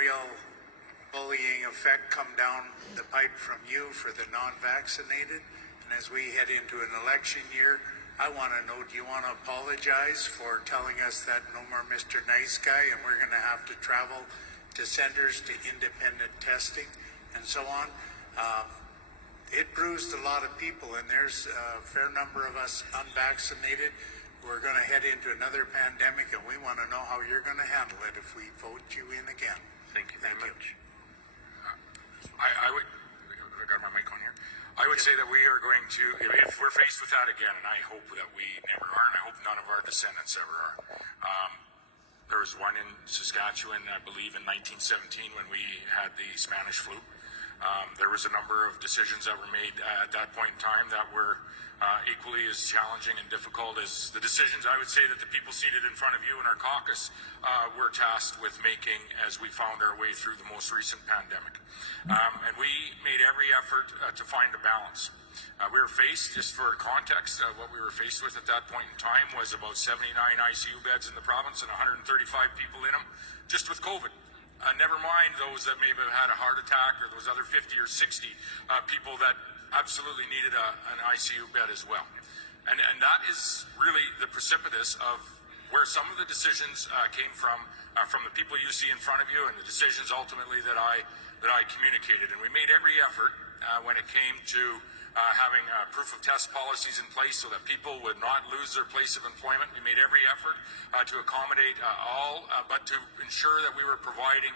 real bullying effect come down the pipe from you for the non-vaccinated. And as we head into an election year, I want to know, do you want to apologize for telling us that no more Mr. Nice Guy and we're going to have to travel to centers to independent testing and so on? It bruised a lot of people, and there's a fair number of us unvaccinated. We're going to head into another pandemic, and we want to know how you're going to handle it if we vote you in again. Thank you very much. I would, I got my mic on here. I would say that we are going to, if we're faced with that again, and I hope that we never are, and I hope none of our descendants ever are. There was one in Saskatchewan, I believe, in 1917 when we had the Spanish flu. There was a number of decisions that were made at that point in time that were equally as challenging and difficult as the decisions, I would say, that the people seated in front of you in our caucus were tasked with making as we found our way through the most recent pandemic. And we made every effort to find a balance. We were faced, just for context, what we were faced with at that point in time was about 79 ICU beds in the province and 135 people in them just with COVID. Never mind those that maybe have had a heart attack or those other 50 or 60 people that absolutely needed an ICU bed as well. And that is really the precipitous of where some of the decisions came from the people you see in front of you and the decisions ultimately that I communicated. And we made every effort when it came to having proof of test policies in place so that people would not lose their place of employment. We made every effort to accommodate all, but to ensure that we were providing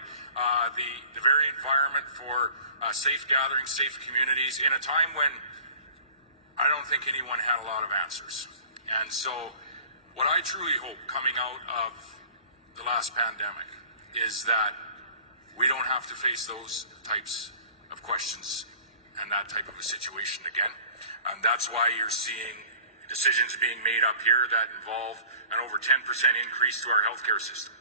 the very environment for safe gatherings, safe communities in a time when I don't think anyone had a lot of answers. And so what I truly hope coming out of the last pandemic is that we don't have to face those types of questions and that type of a situation again. And that's why you're seeing decisions being made up here that involve an over 10% increase to our healthcare system.